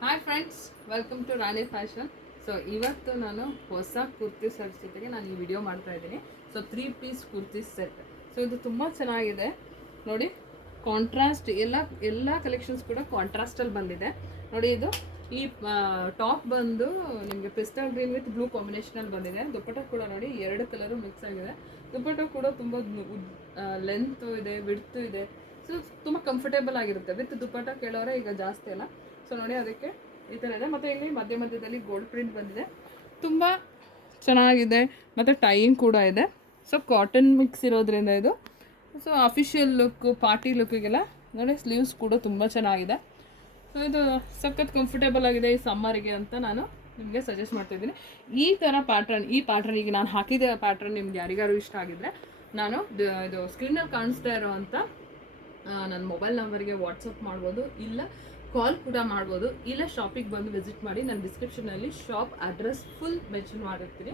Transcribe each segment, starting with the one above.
Hi friends, welcome to Rani fashion. So ಇವತ್ತು ನಾನು ಹೊಸ ಕುರ್ತಿ ಸೆಟ್ ಜೊತೆಗೆ ನಾನು ಈ ವಿಡಿಯೋ ಮಾಡ್ತಾ ಇದ್ದೀನಿ. So 3 piece kurti set. So ಇದು ತುಂಬ ಚೆನ್ನಾಗಿದೆ ನೋಡಿ. ಕಾಂಟ್ರಾಸ್ಟ್ ಎಲ್ಲ ಕಲೆಕ್ಷನ್ಸ್ ಕೂಡ ಕಾಂಟ್ರಾಸ್ಟಲ್ಲಿ ಬಂದಿದೆ ನೋಡಿ. ಇದು ಈ ಟಾಪ್ ಬಂದು ನಿಮಗೆ ಪಿಸ್ಟಲ್ ಗ್ರೀನ್ ವಿತ್ ಬ್ಲೂ ಕಾಂಬಿನೇಷನಲ್ಲಿ ಬಂದಿದೆ. ದುಪ್ಪಟ್ಟ ಕೂಡ ನೋಡಿ, 2 ಕಲರು ಮಿಕ್ಸ್ ಆಗಿದೆ. ದುಪ್ಪಟ್ಟ ಕೂಡ ತುಂಬ ಲೆಂತ್ ಇದೆ, ವಿಡ್ತ್ ಇದೆ. ಸೊ ತುಂಬ ಕಂಫರ್ಟೇಬಲ್ ಆಗಿರುತ್ತೆ. ವಿತ್ ದುಪ್ಪಟ್ಟ ಕೇಳೋರೆ ಈಗ ಜಾಸ್ತಿ ಅಲ್ಲ. ಸೊ ನೋಡಿ, ಅದಕ್ಕೆ ಈ ಥರ ಇದೆ. ಮತ್ತು ಇಲ್ಲಿ ಮಧ್ಯದಲ್ಲಿ ಗೋಲ್ಡ್ ಪ್ರಿಂಟ್ ಬಂದಿದೆ, ತುಂಬ ಚೆನ್ನಾಗಿದೆ. ಮತ್ತು ಟೈಯಿಂಗ್ ಕೂಡ ಇದೆ. ಸೊ ಕಾಟನ್ ಮಿಕ್ಸ್ ಇರೋದ್ರಿಂದ ಇದು ಸೊ ಅಫಿಷಿಯಲ್ ಲುಕ್ಕು, ಪಾರ್ಟಿ ಲುಕ್ಕಿಗೆಲ್ಲ ನೋಡಿ. ಸ್ಲೀವ್ಸ್ ಕೂಡ ತುಂಬ ಚೆನ್ನಾಗಿದೆ. ಸೊ ಇದು ಸಖತ್ ಕಂಫರ್ಟೇಬಲ್ ಆಗಿದೆ ಈ ಸಮ್ಮರಿಗೆ ಅಂತ ನಾನು ನಿಮಗೆ ಸಜೆಸ್ಟ್ ಮಾಡ್ತಿದ್ದೀನಿ. ಈ ಥರ ಈ ಪ್ಯಾಟ್ರನ್ ಈಗ ನಾನು ಹಾಕಿದ ಪ್ಯಾಟ್ರನ್ ನಿಮ್ಗೆ ಯಾರಿಗಾರು ಇಷ್ಟ ಆಗಿದ್ರೆ ನಾನು ಇದು ಸ್ಕ್ರೀನಲ್ಲಿ ಕಾಣಿಸ್ತಾ ಇರೋವಂಥ ನನ್ನ ಮೊಬೈಲ್ ನಂಬರ್ಗೆ ವಾಟ್ಸಪ್ ಮಾಡ್ಬೋದು, ಇಲ್ಲ ಕಾಲ್ ಕೂಡ ಮಾಡ್ಬೋದು, ಇಲ್ಲ ಶಾಪಿಗೆ ಬಂದು ವಿಸಿಟ್ ಮಾಡಿ. ನಾನು ಡಿಸ್ಕ್ರಿಪ್ಷನಲ್ಲಿ ಶಾಪ್ ಅಡ್ರೆಸ್ ಫುಲ್ ಮೆನ್ಷನ್ ಮಾಡಿರ್ತೀನಿ.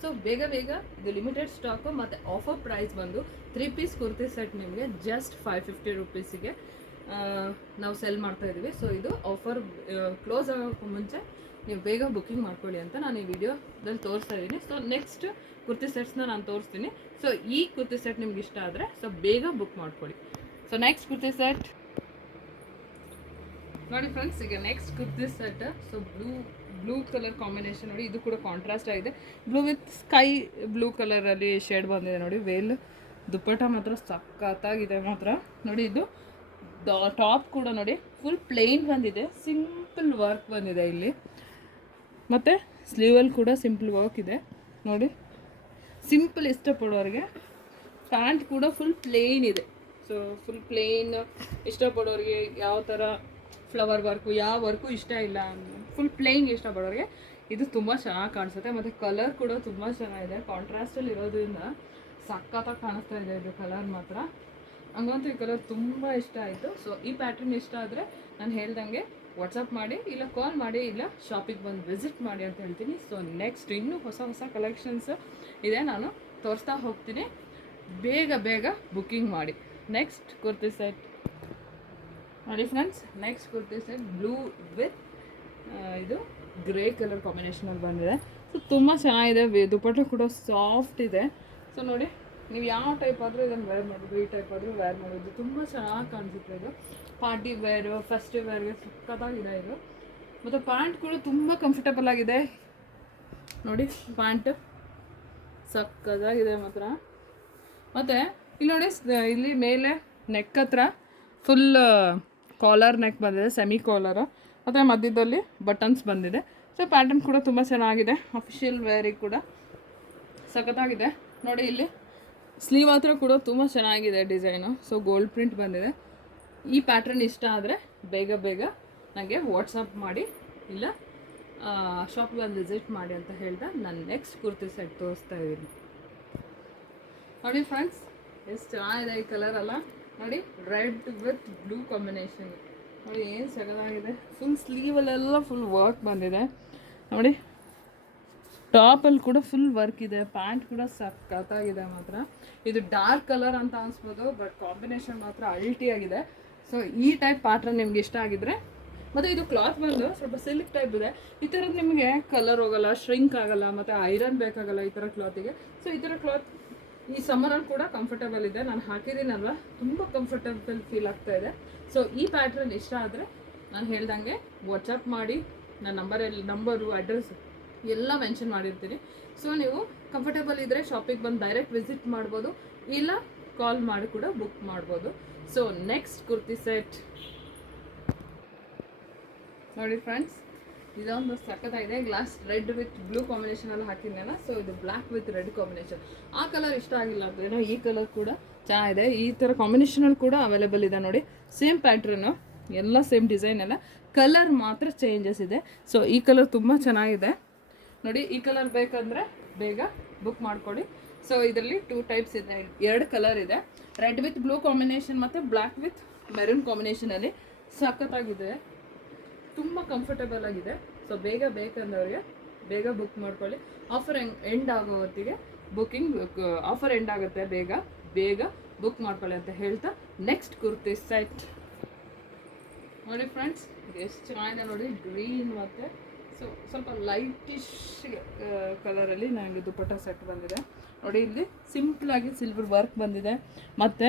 ಸೊ ಬೇಗ ಇದು ಲಿಮಿಟೆಡ್ ಸ್ಟಾಕು ಮತ್ತು ಆಫರ್ ಪ್ರೈಸ್ ಬಂದು 3 ಪೀಸ್ ಕುರ್ತಿ ಸೆಟ್ ನಿಮಗೆ ಜಸ್ಟ್ 550 ರುಪೀಸಿಗೆ ನಾವು ಸೆಲ್ ಮಾಡ್ತಾ ಇದ್ದೀವಿ. ಸೊ ಇದು ಆಫರ್ ಕ್ಲೋಸ್ ಆಗೋಕ್ಕೂ ಮುಂಚೆ ನೀವು ಬೇಗ ಬುಕ್ಕಿಂಗ್ ಮಾಡ್ಕೊಳ್ಳಿ ಅಂತ ನಾನು ಈ ವಿಡಿಯೋದಲ್ಲಿ ತೋರಿಸ್ತಾ ಇದ್ದೀನಿ. ಸೊ ನೆಕ್ಸ್ಟ್ ಕುರ್ತಿ ಸೆಟ್ಸ್ನ ನಾನು ತೋರಿಸ್ತೀನಿ. ಸೊ ಈ ಕುರ್ತಿ ಸೆಟ್ ನಿಮ್ಗೆ ಇಷ್ಟ ಆದರೆ ಸೊ ಬೇಗ ಬುಕ್ ಮಾಡ್ಕೊಳ್ಳಿ. ಸೊ ನೆಕ್ಸ್ಟ್ ಕುರ್ತಿ ಸೆಟ್ ನೋಡಿ ಫ್ರೆಂಡ್ಸ್. ಈಗ next kurti set so blue colour combination ನೋಡಿ. ಇದು ಕೂಡ ಕಾಂಟ್ರಾಸ್ಟ್ ಆಗಿದೆ. ಬ್ಲೂ ವಿತ್ ಸ್ಕೈ ಬ್ಲೂ ಕಲರಲ್ಲಿ ಶೇಡ್ ಬಂದಿದೆ ನೋಡಿ. ವೇಲ್ ದುಪ್ಪಟ್ಟ ಮಾತ್ರ ಸಖತ್ತಾಗಿದೆ ಮಾತ್ರ ನೋಡಿ. ಇದು ಟಾಪ್ ಕೂಡ ನೋಡಿ ಫುಲ್ ಪ್ಲೇನ್ ಬಂದಿದೆ, ಸಿಂಪಲ್ ವರ್ಕ್ ಬಂದಿದೆ ಇಲ್ಲಿ. ಮತ್ತು ಸ್ಲೀವಲ್ಲಿ ಕೂಡ ಸಿಂಪಲ್ ವರ್ಕ್ ಇದೆ ನೋಡಿ. ಸಿಂಪಲ್ ಇಷ್ಟಪಡೋರಿಗೆ ಪ್ಯಾಂಟ್ ಕೂಡ ಫುಲ್ ಪ್ಲೇನ್ ಇದೆ. ಸೊ ಫುಲ್ ಪ್ಲೇನ್ ಇಷ್ಟಪಡೋರಿಗೆ, ಯಾವ ಥರ ಫ್ಲವರ್ ವರ್ಕು ಯಾವ ವರ್ಕು ಇಷ್ಟ ಇಲ್ಲ, ಫುಲ್ ಪ್ಲೇನ್ ಇಷ್ಟಪಡೋರಿಗೆ ಇದು ತುಂಬ ಚೆನ್ನಾಗಿ ಕಾಣಿಸುತ್ತೆ. ಮತ್ತು ಕಲರ್ ಕೂಡ ತುಂಬ ಚೆನ್ನಾಗಿದೆ. ಕಾಂಟ್ರಾಸ್ಟಲ್ಲಿ ಇರೋದ್ರಿಂದ ಸಖತ್ತಾಗಿ ಕಾಣಿಸ್ತಾ ಇದೆ ಇದು ಕಲರ್ ಮಾತ್ರ. ಹಂಗಂತೂ ಈ ಕಲರ್ ತುಂಬ ಇಷ್ಟ ಆಯಿತು. ಸೊ ಈ ಪ್ಯಾಟ್ರನ್ ಇಷ್ಟ ಆದರೆ ನಾನು ಹೇಳ್ದಂಗೆ ವಾಟ್ಸಪ್ ಮಾಡಿ, ಇಲ್ಲ ಕಾಲ್ ಮಾಡಿ, ಇಲ್ಲ ಶಾಪಿಗೆ ಬಂದು ವಿಸಿಟ್ ಮಾಡಿ ಅಂತ ಹೇಳ್ತೀನಿ. ಸೊ ನೆಕ್ಸ್ಟ್ ಇನ್ನೂ ಹೊಸ ಕಲೆಕ್ಷನ್ಸ್ ಇದೆ, ನಾನು ತೋರಿಸ್ತಾ ಹೋಗ್ತೀನಿ. ಬೇಗ ಬುಕ್ಕಿಂಗ್ ಮಾಡಿ. ನೆಕ್ಸ್ಟ್ ಕುರ್ತಿ ಸೆಟ್ ನೋಡಿ friends. Next kurti set blue with ಇದು ಗ್ರೇ ಕಲರ್ ಕಾಂಬಿನೇಷನಲ್ಲಿ ಬಂದಿದೆ. ಸೊ ತುಂಬ ಚೆನ್ನಾಗಿದೆ. ದುಪ್ಪಟ್ಟ ಕೂಡ ಸಾಫ್ಟ್ ಇದೆ. ಸೊ ನೋಡಿ, ನೀವು ಯಾವ ಟೈಪ್ ಆದರೂ ಇದನ್ನು ವೇರ್ ಮಾಡ್ಬೋದು, ಈ ಟೈಪ್ ಆದರೂ ವೇರ್ ಮಾಡ್ಬೋದು. ತುಂಬ ಚೆನ್ನಾಗಿ ಕಾಣಿಸುತ್ತೆ ಇದು. ಪಾರ್ಟಿ ವೇರು, ಫೆಸ್ಟಿವ್ ವೇರ್ಗೆ ಸಕ್ಕತ್ತಾಗಿದೆ ಇದು. ಮತ್ತು ಪ್ಯಾಂಟ್ ಕೂಡ ತುಂಬ ಕಂಫರ್ಟಬಲ್ ಆಗಿದೆ ನೋಡಿ. ಪ್ಯಾಂಟ್ ಸಕ್ಕತ್ತಾಗಿದೆ ಮಾತ್ರ. ಮತ್ತು ಇಲ್ಲಿ ನೋಡಿ, ಇಲ್ಲಿ ಮೇಲೆ ನೆಕ್ ಹತ್ರ ಫುಲ್ ಕಾಲರ್ ನೆಕ್ ಬಂದಿದೆ, ಸೆಮಿ ಕಾಲರು. ಮತ್ತು ಮಧ್ಯದಲ್ಲಿ ಬಟನ್ಸ್ ಬಂದಿದೆ. ಸೊ ಪ್ಯಾಟರ್ನ್ ಕೂಡ ತುಂಬ ಚೆನ್ನಾಗಿದೆ. ಅಫಿಷಿಯಲ್ ವೇರಿಗೆ ಕೂಡ ಸಖತ್ತಾಗಿದೆ ನೋಡಿ. ಇಲ್ಲಿ ಸ್ಲೀವ್ ಹತ್ರ ಕೂಡ ತುಂಬ ಚೆನ್ನಾಗಿದೆ ಡಿಸೈನು. ಸೊ ಗೋಲ್ಡ್ ಪ್ರಿಂಟ್ ಬಂದಿದೆ. ಈ ಪ್ಯಾಟ್ರನ್ ಇಷ್ಟ ಆದರೆ ಬೇಗ ನನಗೆ ವಾಟ್ಸಪ್ ಮಾಡಿ, ಇಲ್ಲ ಶಾಪಿಗೆ ಒಂದು ವಿಸಿಟ್ ಮಾಡಿ ಅಂತ ಹೇಳ್ತಾ ನಾನು ನೆಕ್ಸ್ಟ್ ಕುರ್ತಿ ಸೆಟ್ ತೋರಿಸ್ತಾ ಇದ್ದೀನಿ ನೋಡಿ ಫ್ರೆಂಡ್ಸ್. ಎಷ್ಟು ಚೆನ್ನಾಗಿದೆ ಈ ಕಲರ್ ಅಲ್ಲ ನೋಡಿ. ರೆಡ್ ವಿತ್ ಬ್ಲೂ ಕಾಂಬಿನೇಷನ್ ನೋಡಿ, ಏನು ಸಗದಾಗಿದೆ. ಫುಲ್ ಸ್ಲೀವಲ್ಲೆಲ್ಲ ಫುಲ್ ವರ್ಕ್ ಬಂದಿದೆ ನೋಡಿ. ಟಾಪಲ್ಲಿ ಕೂಡ ಫುಲ್ ವರ್ಕ್ ಇದೆ. ಪ್ಯಾಂಟ್ ಕೂಡ ಸಖತ್ತಾಗಿದೆ ಮಾತ್ರ. ಇದು ಡಾರ್ಕ್ ಕಲರ್ ಅಂತ ಅನಿಸ್ಬೋದು, ಬಟ್ ಕಾಂಬಿನೇಷನ್ ಮಾತ್ರ ಅಲ್ಟಿಯಾಗಿದೆ. ಸೊ ಈ ಟೈಪ್ ಪ್ಯಾಟ್ರನ್ ನಿಮ್ಗೆ ಇಷ್ಟ ಆಗಿದ್ರೆ, ಮತ್ತು ಇದು ಕ್ಲಾತ್ ಬಂದು ಸ್ವಲ್ಪ ಸಿಲ್ಕ್ ಟೈಪ್ ಇದೆ. ಈ ಥರದ್ದು ನಿಮಗೆ ಕಲರ್ ಹೋಗಲ್ಲ, ಶ್ರಿಂಕ್ ಆಗಲ್ಲ, ಮತ್ತು ಐರನ್ ಬೇಕಾಗಲ್ಲ ಈ ಥರ ಕ್ಲಾತಿಗೆ. ಸೊ ಈ ಥರ ಕ್ಲಾತ್ ಈ ಸಮ್ಮರಲ್ಲಿ ಕೂಡ ಕಂಫರ್ಟಬಲ್ ಇದೆ. ನಾನು ಹಾಕಿದ್ದೀನಲ್ವ, ತುಂಬ ಕಂಫರ್ಟಬಲ್ ಫೀಲ್ ಆಗ್ತಾ ಇದೆ. ಸೊ ಈ ಪ್ಯಾಟ್ರನ್ ಇಷ್ಟ ಆದರೆ ನಾನು ಹೇಳ್ದಂಗೆ ವಾಟ್ಸಪ್ ಮಾಡಿ. ನನ್ನ ನಂಬರು ಅಡ್ರೆಸ್ ಎಲ್ಲ ಮೆನ್ಷನ್ ಮಾಡಿರ್ತೀನಿ. ಸೊ ನೀವು ಕಂಫರ್ಟಬಲ್ ಇದ್ದರೆ ಶಾಪಿಗೆ ಬಂದು ಡೈರೆಕ್ಟ್ ವಿಸಿಟ್ ಮಾಡ್ಬೋದು, ಇಲ್ಲ ಕಾಲ್ ಮಾಡಿ ಕೂಡ ಬುಕ್ ಮಾಡ್ಬೋದು. ಸೊ ನೆಕ್ಸ್ಟ್ ಕುರ್ತಿ ಸೆಟ್ ನೋಡಿ ಫ್ರೆಂಡ್ಸ್. ಇದೊಂದು ಸಖತ್ತಾಗಿದೆ. ಗ್ಲಾಸ್ ರೆಡ್ ವಿತ್ ಬ್ಲೂ ಕಾಂಬಿನೇಷನಲ್ಲಿ ಹಾಕಿದ್ನಲ್ಲ. ಸೊ ಇದು ಬ್ಲ್ಯಾಕ್ ವಿತ್ ರೆಡ್ ಕಾಂಬಿನೇಷನ್. ಆ ಕಲರ್ ಇಷ್ಟ ಆಗಿಲ್ಲ ಅಂದರೆ ಈ ಕಲರ್ ಕೂಡ ಚೆನ್ನಾಗಿದೆ. ಈ ಥರ ಕಾಂಬಿನೇಷನಲ್ಲಿ ಕೂಡ ಅವೈಲೇಬಲ್ ಇದೆ ನೋಡಿ. ಸೇಮ್ ಪ್ಯಾಟ್ರನ್ನು, ಎಲ್ಲ ಸೇಮ್ ಡಿಸೈನ್ ಎಲ್ಲ, ಕಲರ್ ಮಾತ್ರ ಚೇಂಜಸ್ ಇದೆ. ಸೊ ಈ ಕಲರ್ ತುಂಬ ಚೆನ್ನಾಗಿದೆ ನೋಡಿ. ಈ ಕಲರ್ ಬೇಕಂದರೆ ಬೇಗ ಬುಕ್ ಮಾಡ್ಕೊಳ್ಳಿ. ಸೊ ಇದರಲ್ಲಿ 2 ಟೈಪ್ಸ್ ಇದೆ, 2 ಕಲರ್ ಇದೆ. ರೆಡ್ ವಿತ್ ಬ್ಲೂ ಕಾಂಬಿನೇಷನ್ ಮತ್ತು ಬ್ಲ್ಯಾಕ್ ವಿತ್ ಮೆರೂನ್ ಕಾಂಬಿನೇಷನಲ್ಲಿ ಸಖತ್ತಾಗಿದೆ. ತುಂಬ ಕಂಫರ್ಟಬಲ್ ಆಗಿದೆ. ಸೊ ಬೇಕಂದವ್ರಿಗೆ ಬೇಗ ಬುಕ್ ಮಾಡ್ಕೊಳ್ಳಿ. ಆಫರ್ ಎಂಡ್ ಆಗೋ ಹೊತ್ತಿಗೆ ಆಫರ್ ಎಂಡ್ ಆಗುತ್ತೆ. ಬೇಗ ಬುಕ್ ಮಾಡ್ಕೊಳ್ಳಿ ಅಂತ ಹೇಳ್ತಾ ನೆಕ್ಸ್ಟ್ ಕುರ್ತಿ ಸೆಟ್ ನೋಡಿ ಫ್ರೆಂಡ್ಸ್, ಇದು ಎಷ್ಟು ಚೆನ್ನಾಗಿದೆ ನೋಡಿ, ಗ್ರೀನ್ ಮತ್ತು ಸ್ವಲ್ಪ ಲೈಟಿಶ್ ಕಲರಲ್ಲಿ ನನಗೆ ದುಪ್ಪಟ್ಟ ಸೆಟ್ ಬಂದಿದೆ ನೋಡಿ. ಇಲ್ಲಿ ಸಿಂಪಲಾಗಿ ಸಿಲ್ವರ್ ವರ್ಕ್ ಬಂದಿದೆ ಮತ್ತು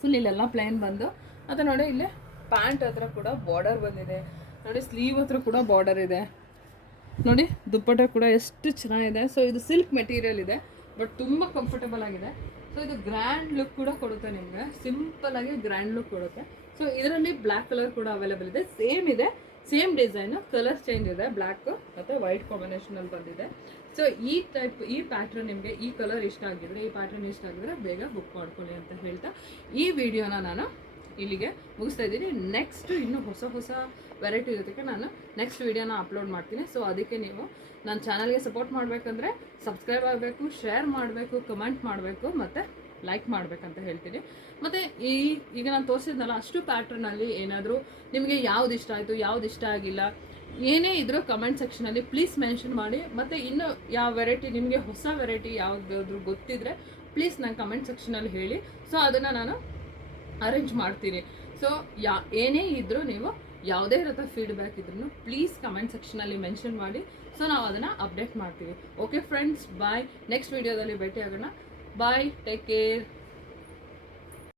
ಫುಲ್ ಇಲ್ಲೆಲ್ಲ ಪ್ಲೇನ್ ಬಂದು, ಮತ್ತು ನೋಡಿ ಇಲ್ಲಿ ಪ್ಯಾಂಟ್ ಹತ್ರ ಕೂಡ ಬಾರ್ಡರ್ ಬಂದಿದೆ ನೋಡಿ, ಸ್ಲೀವ್ ಹತ್ರ ಕೂಡ ಬಾರ್ಡರ್ ಇದೆ ನೋಡಿ. ದುಪ್ಪಟ್ಟ ಕೂಡ ಎಷ್ಟು ಚೆನ್ನಾಗಿದೆ. ಸೊ ಇದು ಸಿಲ್ಕ್ ಮೆಟೀರಿಯಲ್ ಇದೆ, ಬಟ್ ತುಂಬ ಕಂಫರ್ಟಬಲ್ ಆಗಿದೆ. ಸೊ ಇದು ಗ್ರ್ಯಾಂಡ್ ಲುಕ್ ಕೂಡ ಕೊಡುತ್ತೆ ನಿಮಗೆ, ಸಿಂಪಲಾಗಿ ಗ್ರ್ಯಾಂಡ್ ಲುಕ್ ಕೊಡುತ್ತೆ. ಸೊ ಇದರಲ್ಲಿ ಬ್ಲ್ಯಾಕ್ ಕಲರ್ ಕೂಡ ಅವೈಲೇಬಲ್ ಇದೆ, ಸೇಮ್ ಇದೆ, ಸೇಮ್ ಡಿಸೈನು, ಕಲರ್ ಚೇಂಜ್ ಇದೆ, ಬ್ಲ್ಯಾಕ್ ಮತ್ತು ವೈಟ್ ಕಾಂಬಿನೇಷನಲ್ಲಿ ಬಂದಿದೆ. ಸೊ ಈ ಪ್ಯಾಟ್ರನ್ ನಿಮಗೆ ಈ ಕಲರ್ ಇಷ್ಟ ಆಗಿದ್ರೆ, ಈ ಪ್ಯಾಟ್ರನ್ ಇಷ್ಟ ಆಗಿದ್ರೆ ಬೇಗ ಬುಕ್ ಮಾಡ್ಕೊಳ್ಳಿ ಅಂತ ಹೇಳ್ತಾ ಈ ವಿಡಿಯೋನ ನಾನು ಇಲ್ಲಿಗೆ ಮುಗಿಸ್ತಾ ಇದ್ದೀನಿ. ನೆಕ್ಸ್ಟ್ ಇನ್ನೂ ಹೊಸ ವೆರೈಟಿ ಜೊತೆಗೆ ನಾನು ನೆಕ್ಸ್ಟ್ ವಿಡಿಯೋನ ಅಪ್ಲೋಡ್ ಮಾಡ್ತೀನಿ. ಸೊ ಅದಕ್ಕೆ ನೀವು ನನ್ನ ಚಾನಲ್ಗೆ ಸಪೋರ್ಟ್ ಮಾಡಬೇಕಂದ್ರೆ ಸಬ್ಸ್ಕ್ರೈಬ್ ಆಗಬೇಕು, ಶೇರ್ ಮಾಡಬೇಕು, ಕಮೆಂಟ್ ಮಾಡಬೇಕು ಮತ್ತು ಲೈಕ್ ಮಾಡಬೇಕಂತ ಹೇಳ್ತೀನಿ. ಮತ್ತು ಈಗ ನಾನು ತೋರಿಸಿದ್ನಲ್ಲ ಅಷ್ಟು ಪ್ಯಾಟ್ರನಲ್ಲಿ ಏನಾದರೂ ನಿಮಗೆ ಯಾವ್ದು ಇಷ್ಟ ಆಯಿತು, ಯಾವ್ದು ಇಷ್ಟ ಆಗಿಲ್ಲ, ಏನೇ ಇದ್ರೂ ಕಮೆಂಟ್ ಸೆಕ್ಷನಲ್ಲಿ ಪ್ಲೀಸ್ ಮೆನ್ಷನ್ ಮಾಡಿ. ಮತ್ತು ಇನ್ನು ಯಾವ ವೆರೈಟಿ ನಿಮಗೆ ಹೊಸ ವೆರೈಟಿ ಯಾವುದಾದ್ರೂ ಗೊತ್ತಿದ್ರೆ ಪ್ಲೀಸ್ ನಂಗೆ ಕಮೆಂಟ್ ಸೆಕ್ಷನಲ್ಲಿ ಹೇಳಿ. ಸೊ ಅದನ್ನು ನಾನು ಅರೇಂಜ್ ಮಾಡ್ತೀನಿ. ಸೊ ಏನೇ ಇದ್ದರೂ ನೀವು ಯಾವುದೇ ರೀತಿ ಫೀಡ್ಬ್ಯಾಕ್ ಇದ್ರೂ ಪ್ಲೀಸ್ ಕಮೆಂಟ್ ಸೆಕ್ಷನಲ್ಲಿ ಮೆನ್ಷನ್ ಮಾಡಿ. ಸೊ ನಾವು ಅದನ್ನು ಅಪ್ಡೇಟ್ ಮಾಡ್ತೀವಿ. ಓಕೆ ಫ್ರೆಂಡ್ಸ್, ಬಾಯ್. ನೆಕ್ಸ್ಟ್ ವಿಡಿಯೋದಲ್ಲಿ ಭೇಟಿ ಆಗೋಣ. ಬಾಯ್, ಟೇಕ್ ಕೇರ್.